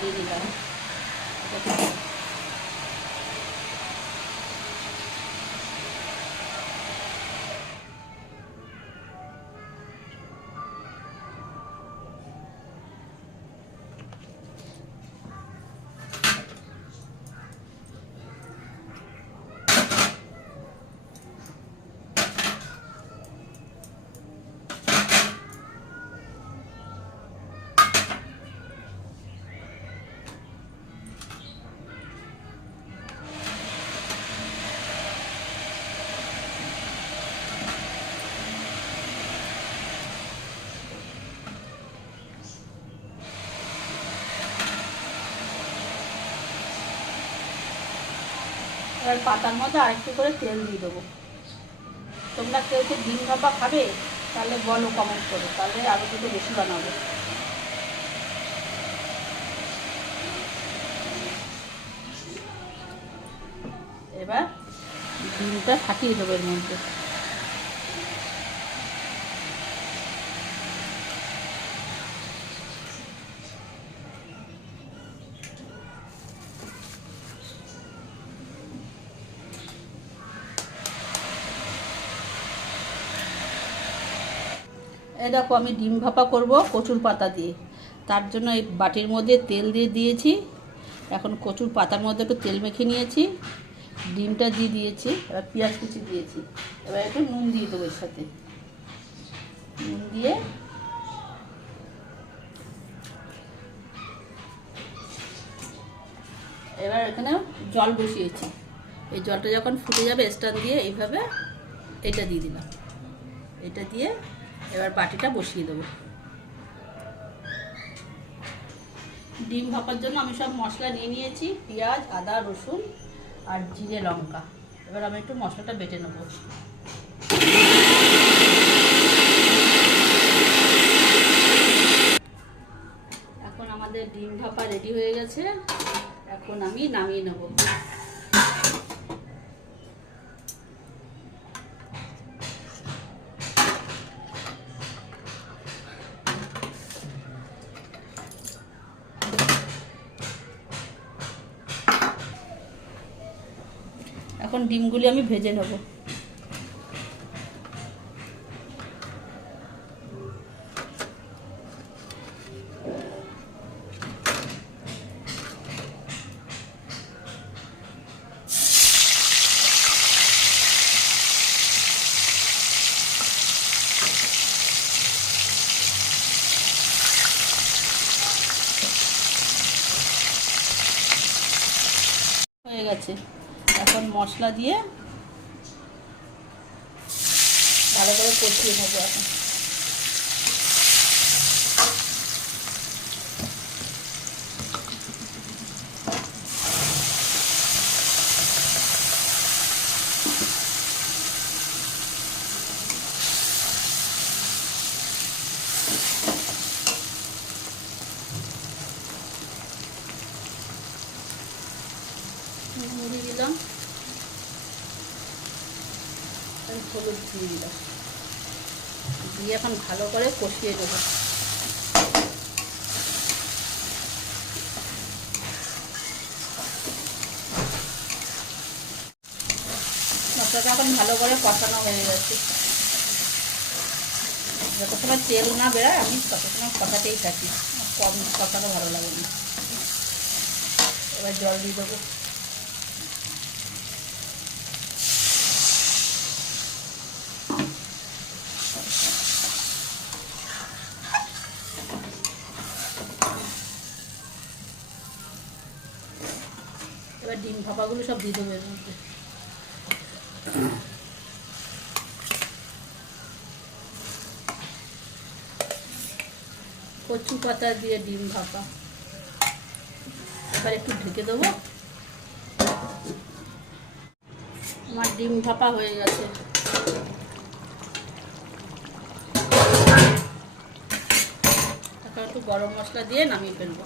চালিয়ে দিলাম। এবার পাতার মধ্যে আরেকটু করে তেল দিয়ে দেবো। তোমরা কেউ কেউ ডিম ভাপা খাবে? তাহলে বলো কমেন্ট করো, তাহলে আরও দুটো বেশি বানাবো। এবার ডিমটা থাকিয়ে দেবো এর মধ্যে। এই দেখো, আমি ডিম ভাপা করব কচুর পাতা দিয়ে। তার জন্য এই বাটির মধ্যে তেল দিয়ে দিয়েছি। এখন কচুর পাতার মধ্যে একটু তেল মেখে নিয়েছি। ডিমটা দিয়ে দিয়েছি, এবার পেঁয়াজ কুচি দিয়েছি। এবার একটু নুন দিয়ে দেবো এর সাথে। নুন দিয়ে এবার এখানে জল বসিয়েছি। এই জলটা যখন ফুটে যাবে স্ট্যান্ড দিয়ে এইভাবে এটা দিয়ে দিলাম। এটা দিয়ে এবার বাটিটা বসিয়ে দেবো। ডিম ভাপার জন্য আমি সব মশলা নিয়ে নিয়েছি, পেঁয়াজ, আদা, রসুন আর জিরে, লঙ্কা। এবার আমি একটু মশলাটা বেটে নেব। এখন আমাদের ডিম ভাপা রেডি হয়ে গেছে। এখন আমি নামিয়ে নেব। এখন ডিমগুলি আমি ভেজে নেব। হয়ে গেছে। এখন মশলা দিয়ে ভালো করে কষিয়ে নেব এখন। মুড়ি দিলাম। হলুদ দিয়ে দিলাম। দিয়ে এখন ভালো করে কষিয়ে দেবো মশলাটা এখন ভালো করে কষানো হয়ে গেছে। যত সময় তেল না বেরোয়, আমি তত সময় কষাতেই থাকি। কম কষানো ভালো লাগে না। এবার জল দিয়ে দেবো। ডিম, ভাপাগুলো সব দিয়ে দেবো এর মধ্যে কচু পাতা দিয়ে ডিম ভাপা। এবার একটু ঢেকে দেবো। আমার ডিম ভাপা হয়ে গেছে। এখন একটু গরম মশলা দিয়ে নামিয়ে ফেলব।